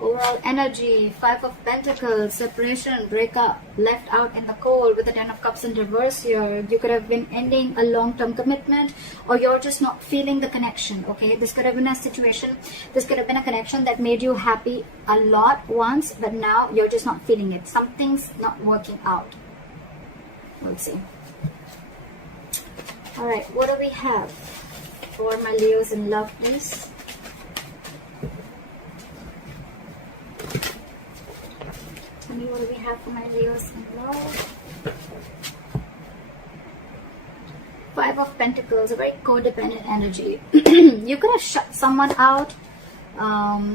Overall energy, 5 of Pentacles, separation, breakup, left out in the cold with the 10 of Cups in reverse here. You could have been ending a long-term commitment, or you're just not feeling the connection, okay? This could have been a situation, this could have been a connection that made you happy a lot once, but now you're just not feeling it. Something's not working out. We'll see. Alright, what do we have for my Leos in love, please? Tell me, what do we have for my Leos in love? 5 of Pentacles, a very codependent energy. You could have shut someone out.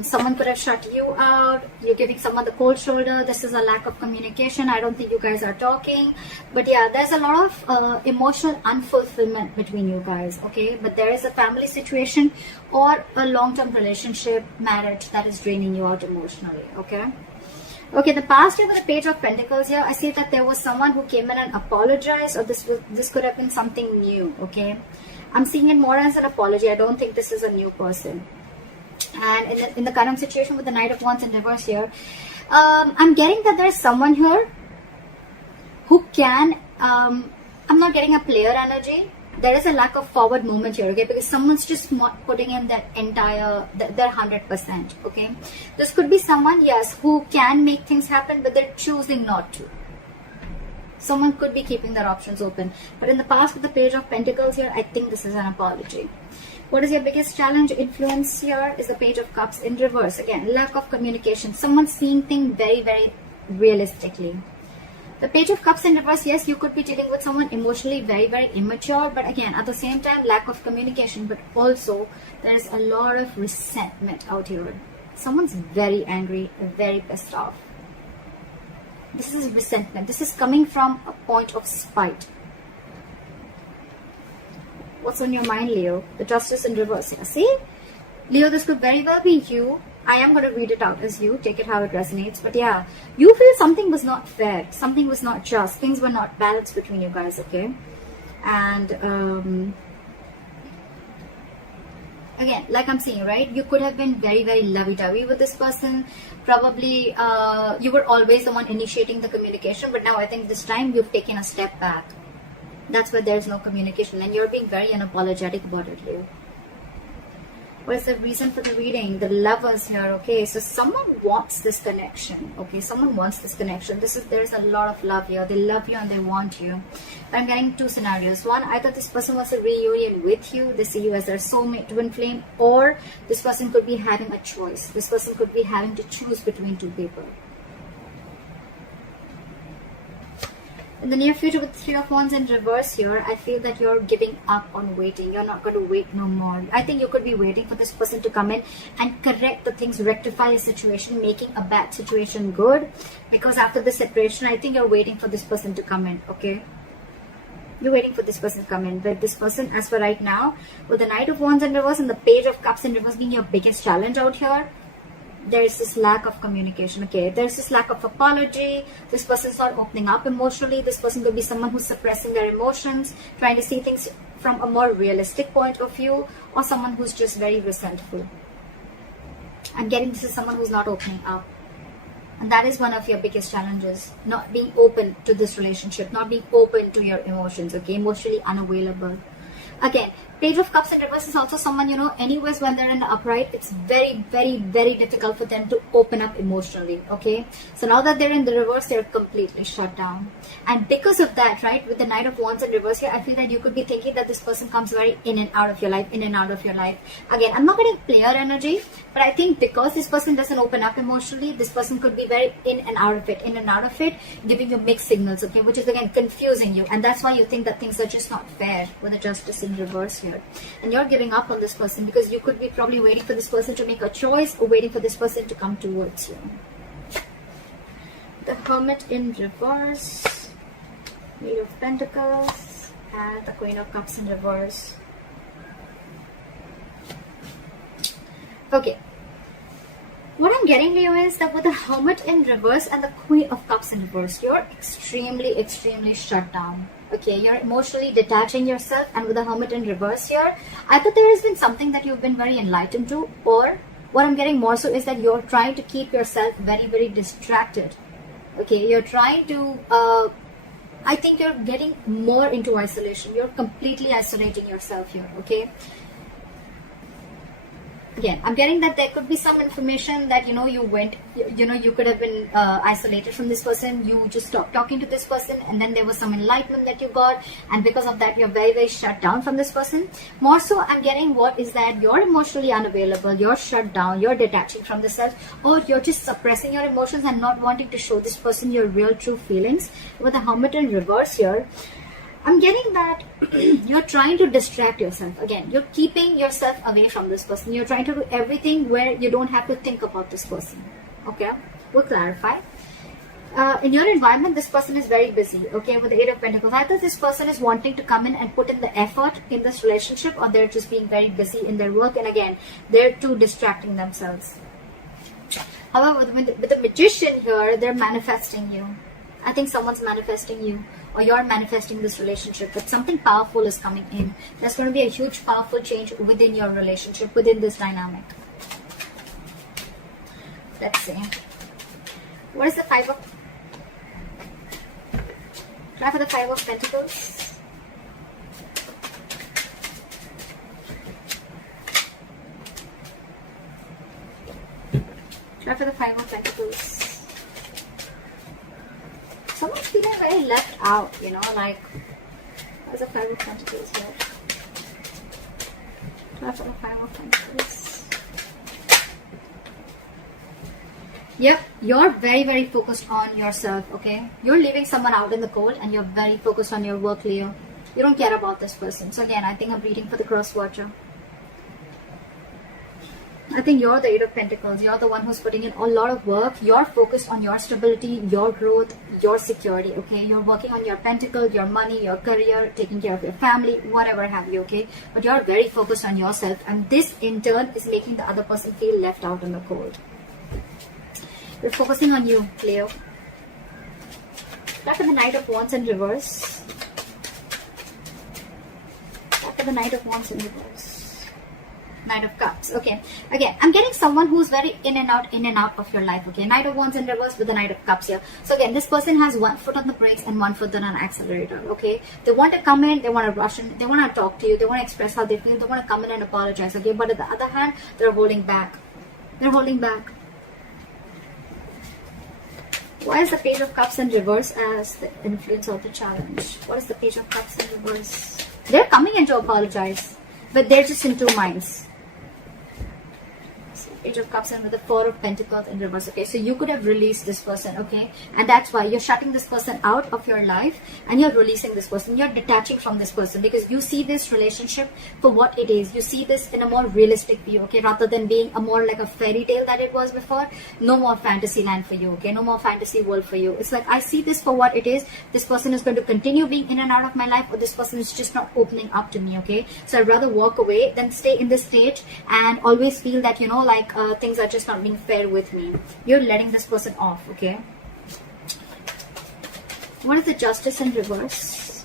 Someone could have shut you out. You're giving someone the cold shoulder. This is a lack of communication. I don't think you guys are talking. But yeah, there's a lot of emotional unfulfillment between you guys, okay? But there is a family situation or a long-term relationship, marriage that is draining you out emotionally, okay? Okay, the past year with the Page of Pentacles here, I see that there was someone who came in and apologized, or this could have been something new, okay? I'm seeing it more as an apology. I don't think this is a new person. And in the current situation with the Knight of Wands in reverse here, I'm getting that there's someone here who can, I'm not getting a player energy. There is a lack of forward movement here, okay, because someone's just not putting in their entire, their 100%, okay. This could be someone, yes, who can make things happen, but they're choosing not to. Someone could be keeping their options open. But in the past with the Page of Pentacles here, I think this is an apology. What is your biggest challenge? Influence here is the Page of Cups in reverse. Again, lack of communication. Someone seeing things very, very realistically. The Page of Cups in reverse, yes, you could be dealing with someone emotionally very, very immature. But again, at the same time, lack of communication. But also, there's a lot of resentment out here. Someone's very angry, very pissed off. This is resentment. This is coming from a point of spite. What's on your mind, Leo? The Justice in reverse here. See? Leo, this could very well be you. I am going to read it out as you. Take it how it resonates. But yeah, you feel something was not fair. Something was not just. Things were not balanced between you guys, okay? And again, like I'm saying, right? You could have been very, very lovey-dovey with this person. Probably you were always the one initiating the communication. But now I think this time you've taken a step back. That's where there's no communication. And you're being very unapologetic about it, Leo. What is the reason for the reading? The Lovers here, okay? So someone wants this connection, okay? Someone wants this connection. There's a lot of love here. They love you and they want you. But I'm getting two scenarios. One, either this person wants a reunion with you. They see you as their soulmate, twin flame. Or this person could be having a choice. This person could be having to choose between two people. In the near future with 3 of Wands in reverse here, I feel that you're giving up on waiting. You're not going to wait no more. I think you could be waiting for this person to come in and correct the things, rectify a situation, making a bad situation good. Because after the separation, I think you're waiting for this person to come in, okay? You're waiting for this person to come in. But this person, as for right now, with the Knight of Wands in reverse and the Page of Cups in reverse being your biggest challenge out here, there is this lack of communication, okay? There's this lack of apology. This person's not opening up emotionally. This person could be someone who's suppressing their emotions, trying to see things from a more realistic point of view, or someone who's just very resentful. I'm getting this is someone who's not opening up. And that is one of your biggest challenges. Not being open to this relationship, not being open to your emotions, okay? Emotionally unavailable. Again, Page of Cups in reverse is also someone, you know, anyways when they're in the upright, it's very, very, very difficult for them to open up emotionally, okay? So now that they're in the reverse, they're completely shut down. And because of that, right, with the Knight of Wands in reverse here, I feel that you could be thinking that this person comes very in and out of your life, in and out of your life. Again, I'm not getting player energy, but I think because this person doesn't open up emotionally, this person could be very in and out of it, giving you mixed signals, okay, which is again confusing you. And that's why you think that things are just not fair with the Justice in reverse here. And you're giving up on this person because you could be probably waiting for this person to make a choice or waiting for this person to come towards you. The Hermit in reverse, Eight of Pentacles, and the Queen of Cups in reverse. Okay. What I'm getting, Leo, is that with the Hermit in reverse and the Queen of Cups in reverse, you're extremely, extremely shut down. Okay, you're emotionally detaching yourself, and with the Hermit in reverse here, either there has been something that you've been very enlightened to, or What I'm getting more so is that you're trying to keep yourself very, very distracted. Okay, you're trying to, I think you're getting more into isolation. You're completely isolating yourself here, okay? Again, I'm getting that there could be some information that, you know, you could have been isolated from this person. You just stopped talking to this person, and then there was some enlightenment that you got, and because of that, you're very, very shut down from this person. More so, I'm getting what is that you're emotionally unavailable, you're shut down, you're detaching from the self, or you're just suppressing your emotions and not wanting to show this person your real, true feelings. With the Hermit in reverse here, I'm getting that you're trying to distract yourself. Again, you're keeping yourself away from this person. You're trying to do everything where you don't have to think about this person. Okay, we'll clarify. In your environment, this person is very busy. Okay, with the Eight of Pentacles, either this person is wanting to come in and put in the effort in this relationship, or they're just being very busy in their work, and again, they're too distracting themselves. However, with the Magician here, they're manifesting you. I think someone's manifesting you, or you're manifesting this relationship, but something powerful is coming in. There's going to be a huge, powerful change within your relationship, within this dynamic. Let's see. What is the Five of... Try for the Five of Pentacles. Try for the Five of Pentacles. Someone's feeling very left out, you know, like, there's a Five of Pentacles here. Try for the Five of Pentacles. Yep, you're very, very focused on yourself, okay? You're leaving someone out in the cold, and you're very focused on your work, Leo. You don't care about this person. So again, I think I'm reading for the cross watcher. I think you're the Eight of Pentacles. You're the one who's putting in a lot of work. You're focused on your stability, your growth, your security, okay? You're working on your pentacle, your money, your career, taking care of your family, whatever have you, okay? But you're very focused on yourself, and this in turn is making the other person feel left out in the cold. You're focusing on you, Leo. Back to the Knight of Wands in reverse. Back to the Knight of Wands in reverse. Knight of Cups. Okay, again, I'm getting someone who's very in and out of your life. Okay, Knight of Wands in reverse with the Knight of Cups here. So again, this person has one foot on the brakes and one foot on an accelerator. Okay, they want to come in, they want to rush in, they want to talk to you, they want to express how they feel, they want to come in and apologize. Okay, but on the other hand, they're holding back. They're holding back. Why is the Page of Cups in reverse as the influence of the challenge? What is the Page of Cups in reverse? They're coming in to apologize, but they're just in two minds. Page of Cups and with the Four of Pentacles in reverse. Okay, so you could have released this person, okay, and that's why you're shutting this person out of your life, and you're releasing this person. You're detaching from this person because you see this relationship for what it is. You see this in a more realistic view, okay, rather than being a more like a fairy tale that it was before. No more fantasy land for you, okay, no more fantasy world for you. It's like, I see this for what it is. This person is going to continue being in and out of my life, or this person is just not opening up to me, okay? So I'd rather walk away than stay in this stage and always feel that, you know, like things are just not being fair with me. You're letting this person off, okay? What is the Justice in reverse?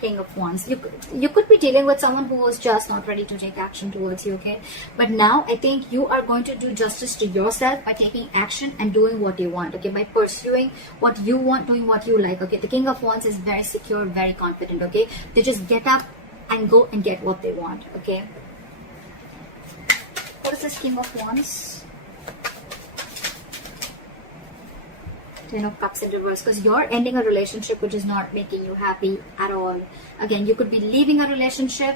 King of Wands. You could be dealing with someone who was just not ready to take action towards you, okay? But now I think you are going to do justice to yourself by taking action and doing what you want, okay? By pursuing what you want, doing what you like, okay? The King of Wands is very secure, very confident, okay? They just get up and go and get what they want, okay? What is this King of Wands? Ten of Cups in reverse, because you're ending a relationship which is not making you happy at all. Again, you could be leaving a relationship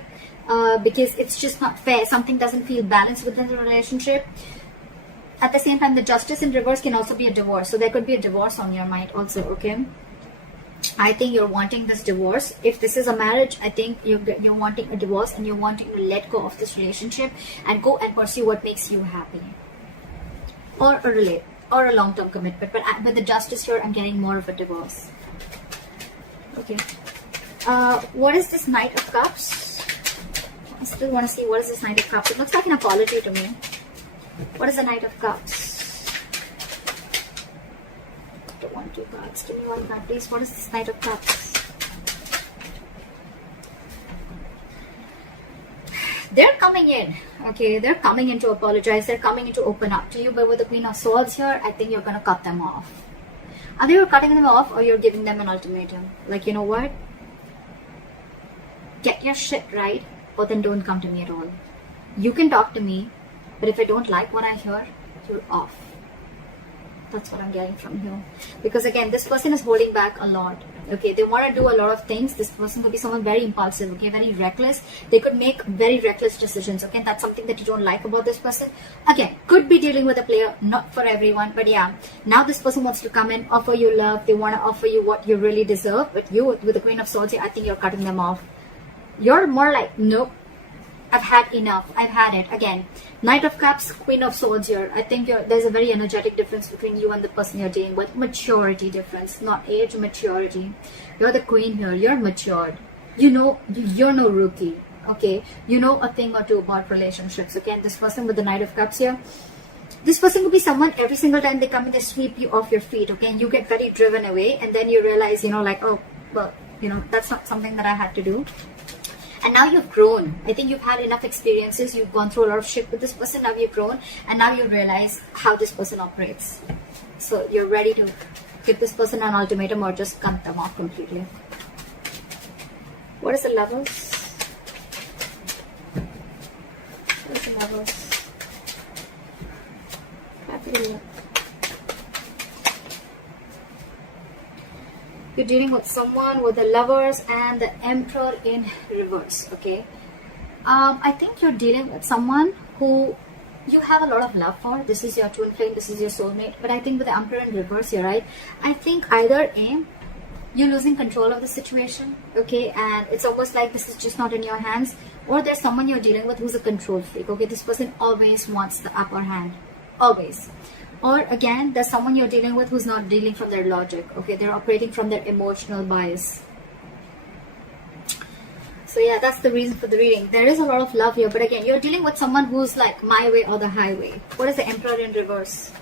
because it's just not fair. Something doesn't feel balanced within the relationship. At the same time, the Justice in reverse can also be a divorce. So there could be a divorce on your mind also, okay? I think you're wanting this divorce. If this is a marriage, I think you're wanting a divorce, and you're wanting to let go of this relationship and go and pursue what makes you happy, or a long-term commitment. But with the Justice here, I'm getting more of a divorce. Okay. What is this Knight of Cups? I still want to see what is this Knight of Cups. It looks like an apology to me. What is the Knight of Cups? 2 cards. Give me one card, please. What is this Knight of Cups? they're coming in, okay? They're coming in to apologize. They're coming in to open up to you. But with the Queen of Swords here, I think you're going to cut them off. Either you're cutting them off or you're giving them an ultimatum. Like, you know what? Get your shit right, or then don't come to me at all. You can talk to me, but if I don't like what I hear, you're off. That's what I'm getting from you. Because again, this person is holding back a lot. Okay, they want to do a lot of things. This person could be someone very impulsive, okay, very reckless. They could make very reckless decisions, okay? That's something that you don't like about this person. Again, could be dealing with a player, not for everyone, but yeah. Now this person wants to come in, offer you love. They want to offer you what you really deserve. But you, with the Queen of Swords here, I think you're cutting them off. You're more like, nope, I've had enough. I've had it. Again, Knight of Cups, Queen of Swords here. I think there's a very energetic difference between you and the person you're dealing with. Maturity difference, not age, maturity. You're the Queen here. You're matured. You know, you're no rookie. Okay, you know a thing or two about relationships. Okay, and this person with the Knight of Cups here, this person could be someone, every single time they come in, they sweep you off your feet. Okay, and you get very driven away, and then you realize, you know, like, oh, well, you know, that's not something that I had to do. And now you've grown. I think you've had enough experiences. You've gone through a lot of shit with this person. Now you've grown. And now you realize how this person operates. So you're ready to give this person an ultimatum or just cut them off completely. What is the Lovers? What is the Lovers? Happy. You're dealing with someone with the Lovers and the Emperor in reverse, okay? I think you're dealing with someone who you have a lot of love for. This is your twin flame, this is your soulmate. But I think with the Emperor in reverse, you're right. I think either A, you're losing control of the situation, okay? And it's almost like this is just not in your hands. Or there's someone you're dealing with who's a control freak, okay? This person always wants the upper hand, always. Or again, there's someone you're dealing with who's not dealing from their logic. Okay, they're operating from their emotional bias. So yeah, that's the reason for the reading. There is a lot of love here, but again, you're dealing with someone who's like my way or the highway. What is the Emperor in reverse?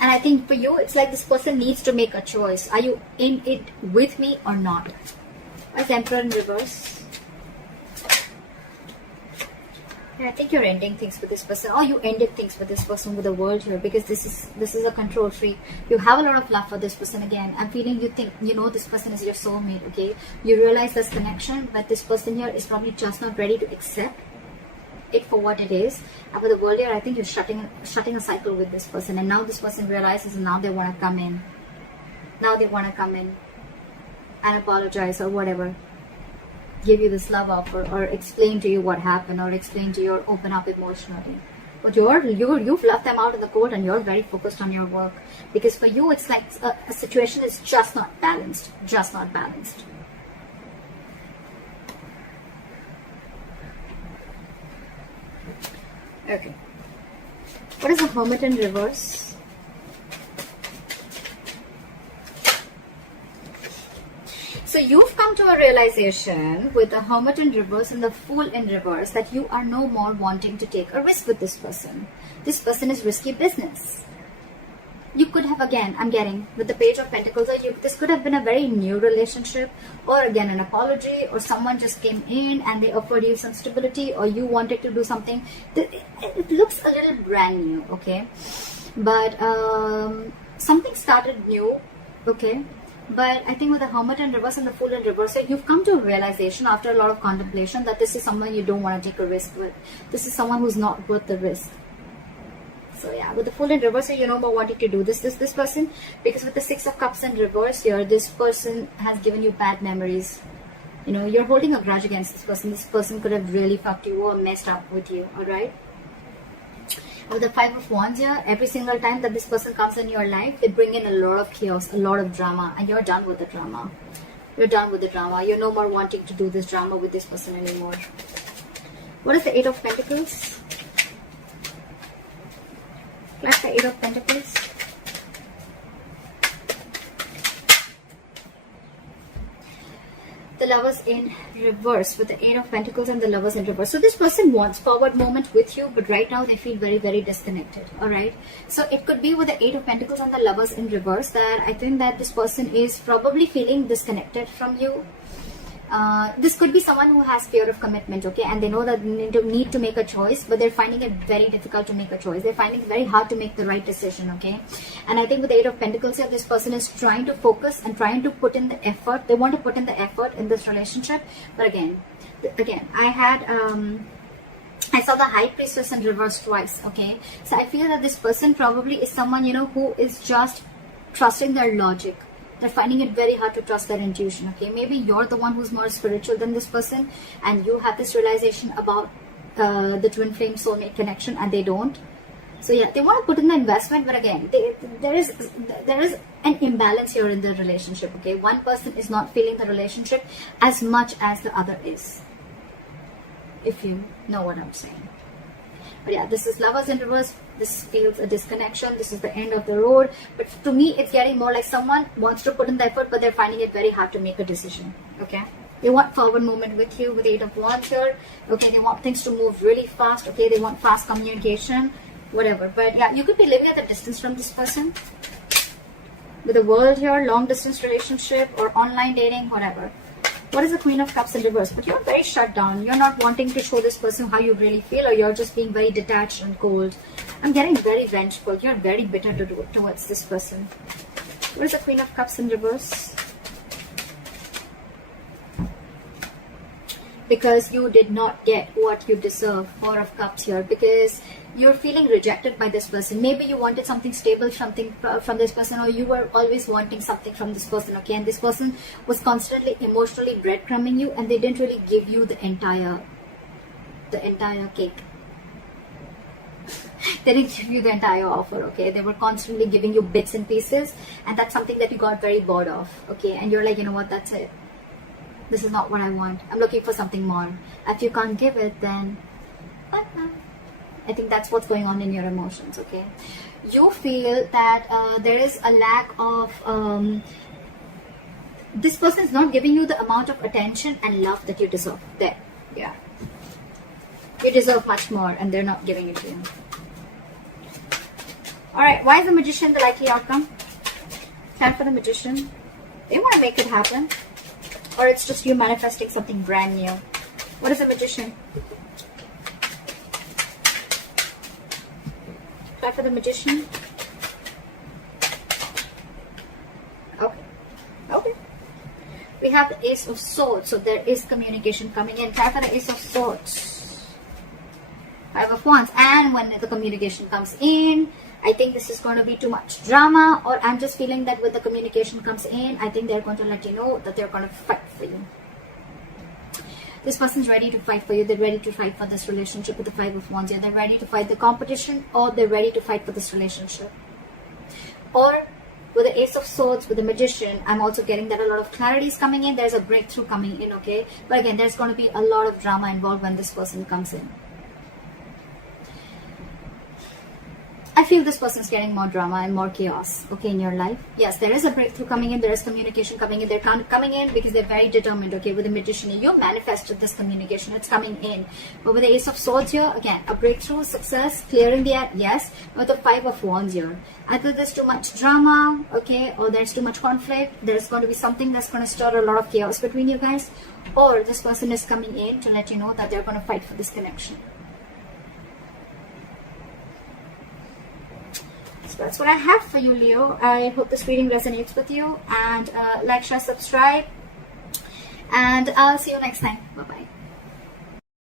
And I think for you, it's like this person needs to make a choice. Are you in it with me or not? What is the Emperor in reverse? Yeah, I think you're ending things with this person, or you ended things with this person with the World here, because this is a control freak. You have a lot of love for this person. Again, I'm feeling you think, you know, this person is your soulmate, okay? You realize there's connection, but this person here is probably just not ready to accept it for what it is. And with the World here, I think you're shutting a cycle with this person, and now this person realizes, and now they want to come in. Now they want to come in and apologize or whatever. Give you this love offer, or explain to you what happened, or explain to you, or open up emotionally. But you've left them out in the cold, and you're very focused on your work, because for you it's like a situation is just not balanced, just not balanced. Okay, what is the Hermit in reverse? So you've come to a realization with the Hermit in reverse and the Fool in reverse that you are no more wanting to take a risk with this person. This person is risky business. You could have, again, I'm getting with the Page of Pentacles, this could have been a very new relationship, or again an apology, or someone just came in and they offered you some stability, or you wanted to do something. It looks a little brand new, okay? But something started new, okay? But I think with the Hermit in reverse and the Fool in reverse, you've come to a realization after a lot of contemplation that this is someone you don't want to take a risk with. This is someone who's not worth the risk. So yeah, with the Fool in reverse, you no more wanting to do this person, because with the Six of Cups in reverse here, this person has given you bad memories. You know, you're holding a grudge against this person. This person could have really fucked you or messed up with you, alright? With the Five of Wands here, every single time that this person comes in your life, they bring in a lot of chaos, a lot of drama, and you're done with the drama. You're done with the drama. You're no more wanting to do this drama with this person anymore. What is the Eight of Pentacles? Like the Eight of Pentacles. The Lovers in reverse, with the Eight of Pentacles and the Lovers in reverse. So this person wants forward moment with you, but right now they feel very, very disconnected. Alright. So it could be with the Eight of Pentacles and the Lovers in reverse that I think that this person is probably feeling disconnected from you. This could be someone who has fear of commitment, okay, and they know that they need to make a choice, but they're finding it very difficult to make a choice. They're finding it very hard to make the right decision, okay. And I think with the Eight of Pentacles here, this person is trying to focus and trying to put in the effort. They want to put in the effort in this relationship, but again, I saw the High Priestess in reverse twice, okay. So I feel that this person probably is someone, you know, who is just trusting their logic. They're finding it very hard to trust their intuition, okay. Maybe you're the one who's more spiritual than this person, and you have this realization about the twin flame soulmate connection, and they don't. So yeah, they want to put in the investment, but again, there is an imbalance here in the relationship, okay. One person is not feeling the relationship as much as the other is, if you know what I'm saying. But yeah, this is Lovers in reverse. This feels a disconnection. This is the end of the road. But to me, it's getting more like someone wants to put in the effort, but they're finding it very hard to make a decision, okay. They want forward movement with you, with the Eight of Wands here, okay. They want things to move really fast, okay. They want fast communication, whatever. But yeah, you could be living at a distance from this person, with the World here, long distance relationship or online dating, whatever. What is the Queen of Cups in reverse? But you're very shut down. You're not wanting to show this person how you really feel, or you're just being very detached and cold. I'm getting very vengeful. You're very bitter towards this person. What is the Queen of Cups in reverse? Because you did not get what you deserve. Four of Cups here. Because you're feeling rejected by this person. Maybe you wanted something stable, something from this person, or you were always wanting something from this person, okay. And this person was constantly emotionally breadcrumbing you, and they didn't really give you the entire cake. They didn't give you the entire offer, okay. They were constantly giving you bits and pieces, and that's something that you got very bored of, okay. And you're like, you know what, that's it. This is not what I want. I'm looking for something more. If you can't give it, then I think that's what's going on in your emotions, okay. You feel that there is a lack of this person is not giving you the amount of attention and love that you deserve. There, yeah, you deserve much more, and they're not giving it to you. All right, why is the Magician the likely outcome? Time for the Magician. They want to make it happen, or it's just you manifesting something brand new. What is the Magician? Try for the Magician. Okay. We have the Ace of Swords, so there is communication coming in. Try for the Ace of Swords. Five of Wands. And when the communication comes in, I think this is going to be too much drama, or I'm just feeling that when the communication comes in, I think they're going to let you know that they're going to fight for you. This person's ready to fight for you. They're ready to fight for this relationship with the Five of Wands here. They're ready to fight the competition, or they're ready to fight for this relationship. Or with the Ace of Swords, with the Magician, I'm also getting that a lot of clarity is coming in. There's a breakthrough coming in, okay? But again, there's going to be a lot of drama involved when this person comes in. I feel this person is getting more drama and more chaos, okay, in your life. Yes, there is a breakthrough coming in. There is communication coming in. They're coming in because they're very determined, okay. With the Magician, you manifested this communication. It's coming in. But with the Ace of Swords here, again, a breakthrough, success, clearing the air, yes. With the Five of Wands here, either there's too much drama, okay, or there's too much conflict. There's going to be something that's going to stir a lot of chaos between you guys. Or this person is coming in to let you know that they're going to fight for this connection. That's what I have for you, Leo. I hope this reading resonates with you, and like, share, subscribe, and I'll see you next time. Bye bye.